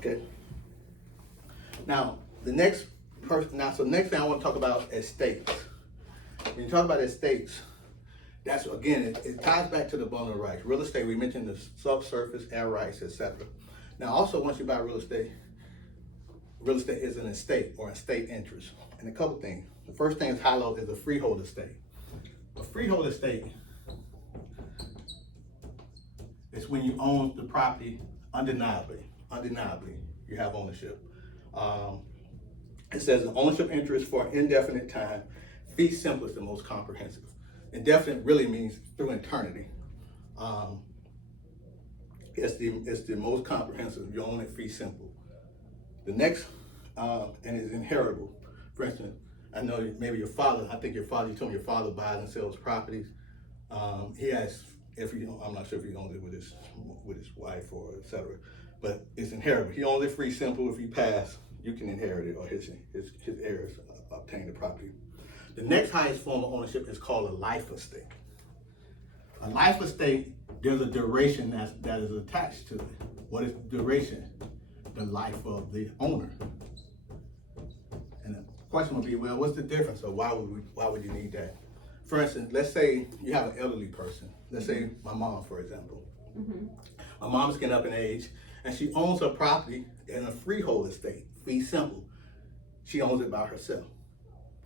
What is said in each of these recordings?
Okay. Now, the next next thing I want to talk about estates. When you talk about estates, that's again, it ties back to the bundle of rights. Real estate, we mentioned the subsurface, air rights, etc. Now, also, once you buy real estate is an estate or estate interest. And a couple things. The first thing is high-low is a freehold estate. A freehold estate is when you own the property undeniably, you have ownership. It says an ownership interest for an indefinite time. Fee simple is the most comprehensive. Indefinite really means through eternity. It's the most comprehensive. You own it fee simple. The next, and it's inheritable. For instance, I know maybe your father. I think you told me your father buys and sells properties. He has, I'm not sure if he owns it with his wife or etc. But it's inheritable. He owns it free simple. If you pass, you can inherit it, or his heirs obtain the property. The next highest form of ownership is called a life estate. A life estate, there's a duration that is attached to it. What is the duration? The life of the owner. And the question would be, well, what's the difference? Or why would you need that? For instance, let's say you have an elderly person. Let's say my mom, for example. Mm-hmm. My mom is getting up in age, and she owns her property in a freehold estate, fee simple. She owns it by herself,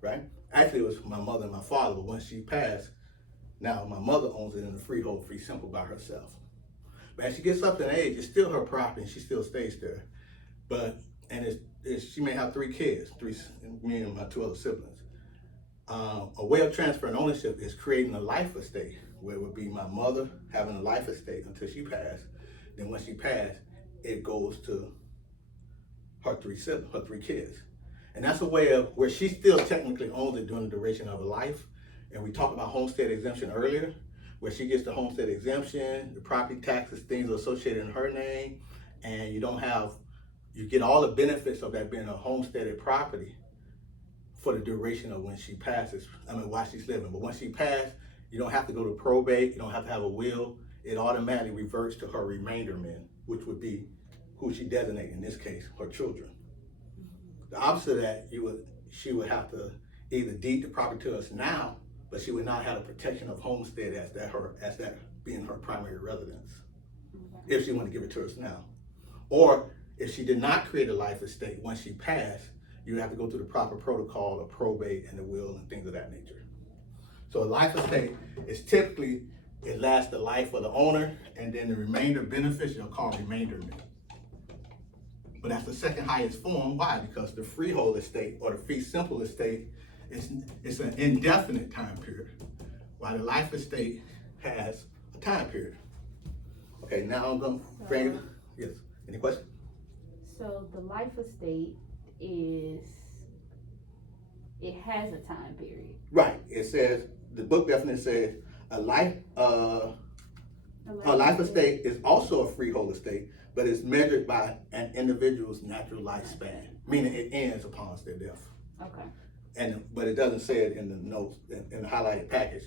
right? Actually, it was my mother and my father, but once she passed, now my mother owns it in a freehold, fee simple by herself. But as she gets up in age, it's still her property, and she still stays there. She may have 3 kids, me and my 2 other siblings. A way of transferring ownership is creating a life estate, where it would be my mother having a life estate until she passed. Then when she passed, it goes to her 3 kids. And that's a way of where she still technically owns it during the duration of her life. And we talked about homestead exemption earlier, where she gets the homestead exemption, the property taxes, things are associated in her name, and you get all the benefits of that being a homesteaded property for the duration of when she passes, while she's living. But when she passed, you don't have to go to probate, you don't have to have a will. It automatically reverts to her remainder men, which would be who she designated, in this case, her children. The opposite of that, she would have to either deed the property to us now, but she would not have the protection of homestead as that being her primary residence, if she wanted to give it to us now. Or if she did not create a life estate, once she passed, you have to go through the proper protocol of probate and the will and things of that nature. So a life estate is typically, it lasts the life of the owner, and then the remainder benefits are called remainder men. But that's the second highest form. Why? Because the freehold estate or the fee simple estate it's an indefinite time period, while the life estate has a time period. Okay, now I'm going to bring it. Yes. Any questions? So the life estate it has a time period. Right. It says, the book definitely says a life estate is also a freehold estate, but it's measured by an individual's natural lifespan, meaning it ends upon their death. Okay. But it doesn't say it in the notes, in the highlighted package.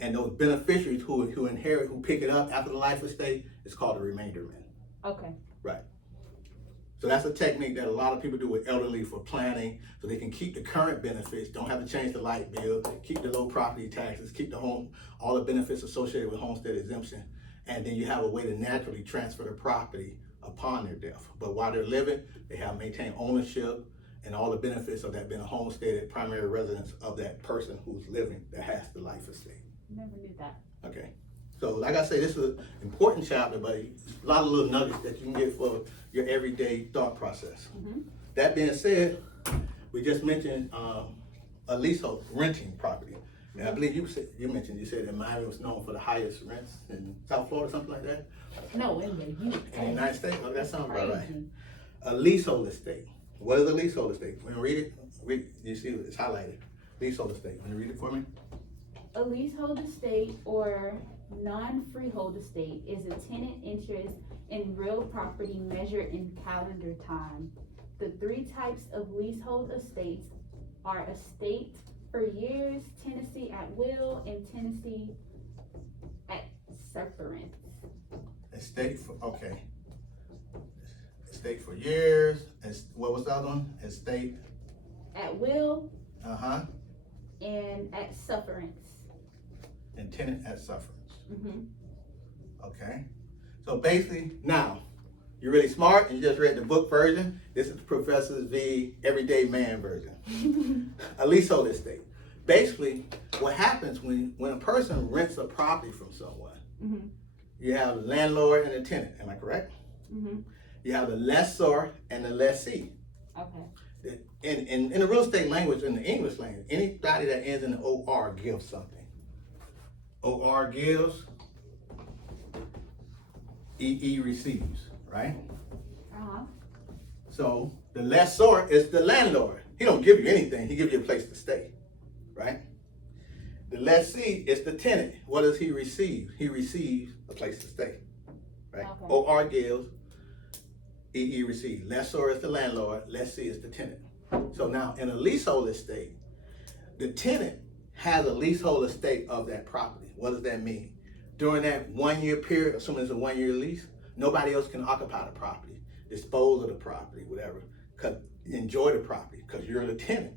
And those beneficiaries who inherit, who pick it up after the life estate, is called a remainder man. Okay. Right. So that's a technique that a lot of people do with elderly for planning, so they can keep the current benefits, don't have to change the light bill, keep the low property taxes, keep the home, all the benefits associated with homestead exemption, and then you have a way to naturally transfer the property upon their death. But while they're living, they have maintained ownership and all the benefits of that being a homesteaded primary residence of that person who's living that has the life estate. Never knew that. Okay. So like I say, this is an important chapter, but a lot of little nuggets that you can get for your everyday thought process. Mm-hmm. That being said, we just mentioned a leasehold, renting property. And I believe you said that Miami was known for the highest rents in South Florida, something like that? No, in the UK. In the United States? Oh, that sounds about right. A leasehold estate. What is a leasehold estate? When you read it, you see it's highlighted. Leasehold estate. Can you read it for me? A leasehold estate or non-freehold estate is a tenant interest in real property measured in calendar time. The 3 types of leasehold estates are estate for years, tenancy at will, and tenancy at sufferance. Estate estate for years. What was the other one? Estate. At will. And at sufferance. And tenant at sufferance. Mm-hmm. Okay. So basically, now, you're really smart and you just read the book version. This is Professor V Everyday Man version. A leasehold estate. Basically, what happens when a person rents a property from someone, mm-hmm. you have the landlord and the tenant. Am I correct? Mm-hmm. You have the lessor and the lessee. Okay. In the real estate language, in the English language, anybody that ends in the OR gives something. OR gives, EE receives, right? Uh-huh. So the lessor is the landlord. He don't give you anything. He gives you a place to stay, right? The lessee is the tenant. What does he receive? He receives a place to stay, right? Okay. OR gives, EE receives. Lessor is the landlord. Lessee is the tenant. So now in a leasehold estate, the tenant has a leasehold estate of that property. What does that mean? During that 1 year period, assuming it's a 1 year lease, nobody else can occupy the property, dispose of the property, whatever, enjoy the property, because you're the tenant.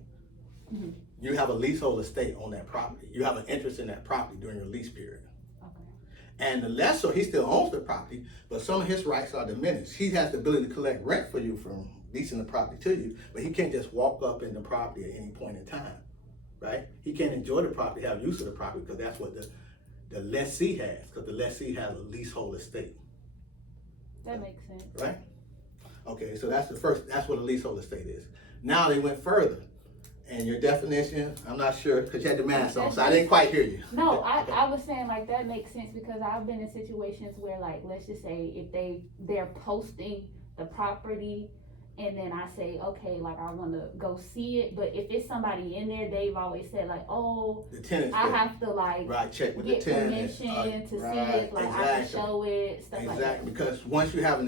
Mm-hmm. You have a leasehold estate on that property. You have an interest in that property during your lease period. Okay. And the lessor, he still owns the property, but some of his rights are diminished. He has the ability to collect rent for you from leasing the property to you, but he can't just walk up in the property at any point in time, right? He can't enjoy the property, have use of the property, because that's what the lessee has, because the lessee has a leasehold estate. That makes sense. Right? Okay, so that's what a leasehold estate is. Now they went further. And your definition, I'm not sure, because you had the mask on, so I didn't quite hear you. No, I was saying like that makes sense because I've been in situations where like, let's just say if they're posting the property and then I say, okay, like I want to go see it, but if it's somebody in there, they've always said like, oh, the tenant, I have to like check with get the tenant, permission to see right, it, like exactly. I can show it, stuff like that. Exactly, because once you have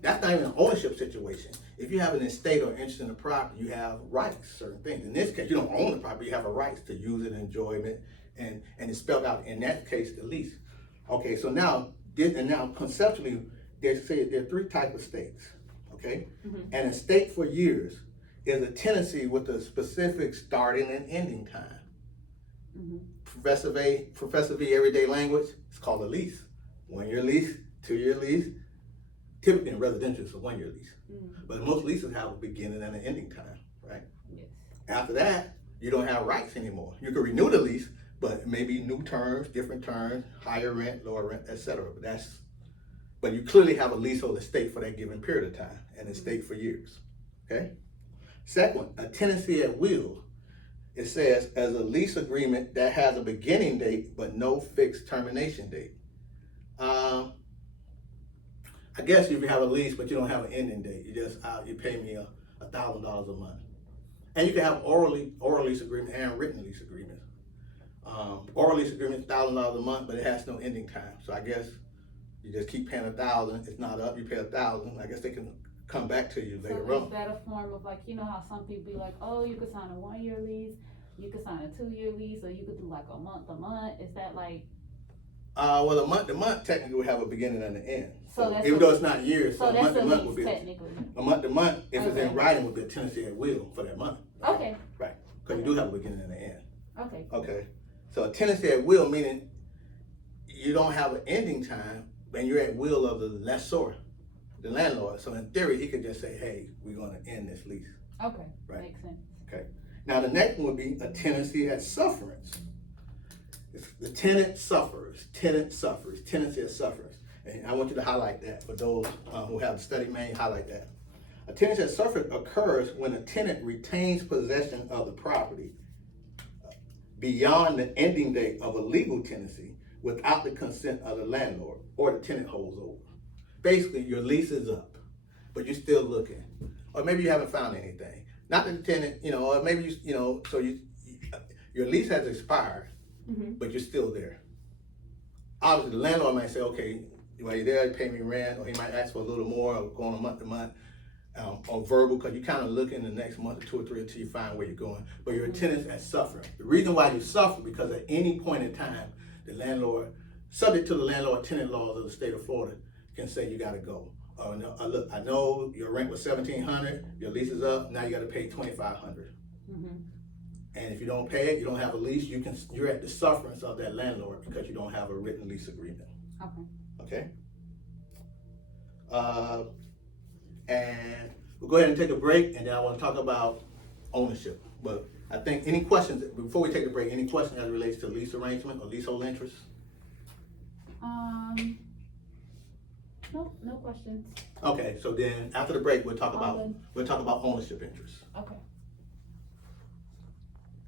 that's not even an ownership situation. If you have an estate or interest in the property, you have rights, certain things. In this case, you don't own the property, you have a right to use it, enjoy it, and it's spelled out in that case, the lease. Okay, so now conceptually, there are three types of estates, okay? Mm-hmm. An estate for years is a tenancy with a specific starting and ending time. Mm-hmm. Professor V everyday language, it's called a lease. 1 year lease, 2 year lease. Typically in residential, it's a 1 year lease. Mm-hmm. But most leases have a beginning and an ending time, right? Yes. After that, you don't have rights anymore. You can renew the lease, but maybe new terms, different terms, higher rent, lower rent, etc. But you clearly have a leasehold estate for that given period of time, and estate for years, okay? Second, a tenancy at will. It says as a lease agreement that has a beginning date, but no fixed termination date. I guess if you have a lease, but you don't have an ending date, you pay me $1,000 a month. And you can have oral lease agreement and written lease agreements. Oral lease agreement, $1,000 a month, but it has no ending time. So I guess you just keep paying $1,000. It's not up, you pay $1,000. I guess they can come back to you later on. So is that a form of like, you know how some people be like, oh, you could sign a 1 year lease, you could sign a 2 year lease, or you could do like a month. Is that like? Well, a month to month technically would have a beginning and an end. So that's even though it's not years, so a month to month would be technically. A month to month, if it's in Okay. writing, would be a tenancy at will for that month. Right? Okay. Right, because you do have a beginning and an end. Okay. Okay, so a tenancy at will meaning you don't have an ending time, and you're at will of the lessor, the landlord. So in theory, he could just say, hey, we're going to end this lease. Okay. Right. Makes sense. Okay. Now the next one would be a tenancy at sufferance. The tenant suffers, tenancy at sufferance. And I want you to highlight that for those who have the study manual, highlight that. A tenancy at sufferance occurs when a tenant retains possession of the property beyond the ending date of a legal tenancy without the consent of the landlord or the tenant holds over. Basically, your lease is up, but you're still looking. Or maybe you haven't found anything. Not that the tenant, or maybe your lease has expired, Mm-hmm. but you're still there. Obviously, the landlord might say, okay, while you're there, you pay me rent, or he might ask for a little more, or go on a month to month, or verbal, because you're kind of looking the next month or 2 or 3 until you find where you're going. But your tenants are suffering. The reason why you suffer, because at any point in time, the landlord, subject to the landlord-tenant laws of the state of Florida, can say you got to go. Oh no, look, I know your rent was 1,700, your lease is up, now you gotta pay 2,500. Mm-hmm. And if you don't pay it, you don't have a lease, you're at the sufferance of that landlord because you don't have a written lease agreement. Okay. Okay? And we'll go ahead and take a break, and then I want to talk about ownership. But I think any questions, before we take the break, any questions as it relates to lease arrangement or leasehold interest? Nope, no questions. Okay, so then after the break, we'll talk All about good. ownership interest. Okay.